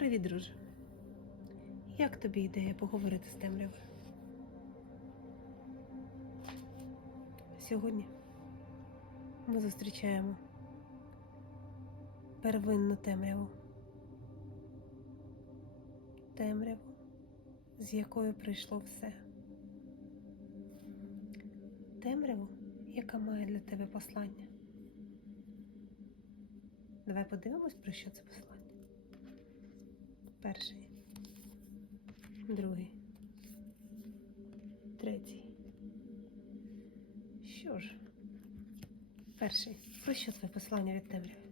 Привіт, друже. Як тобі ідея поговорити з темрявою? Сьогодні ми зустрічаємо первинну темряву. Темряву, з якою прийшло все. Темряву, яка має для тебе послання. Давай подивимось, про що це послання. Перший, другий, третій. Що ж, перший. Про що твоє послання від темряви?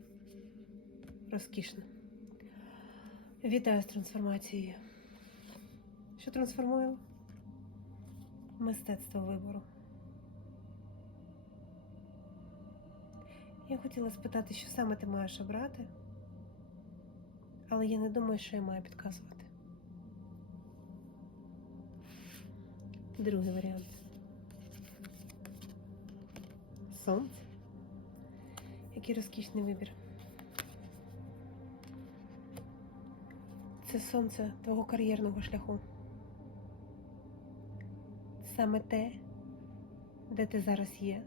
Розкішно. Вітаю з трансформацією. Що трансформуємо? Мистецтво вибору. Я хотіла спитати, що саме ти маєш обрати, але я не думаю, що я маю підказувати. Другий варіант. Сонце. Який розкішний вибір. Це сонце твого кар'єрного шляху. Саме те, де ти зараз є.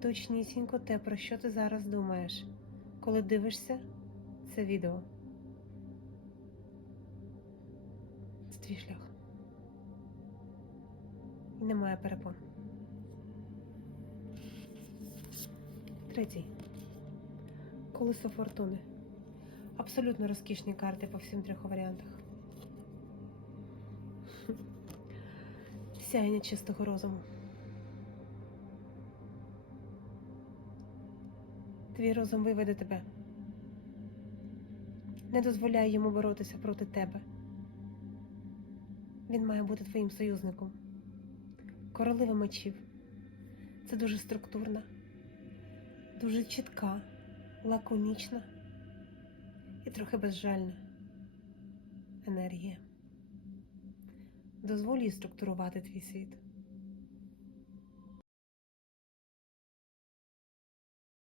Точнісінько те, про що ти зараз думаєш, коли дивишся це відео. Це твій шлях. І немає перепон. Третій. Колесо фортуни. Абсолютно розкішні карти по всім трьох варіантах. Сяєння чистого розуму. Твій розум виведе тебе. Не дозволяй йому боротися проти тебе. Він має бути твоїм союзником. Королева мечів. Це дуже структурна, дуже чітка, лаконічна і трохи безжальна енергія. Дозволь їй структурувати твій світ.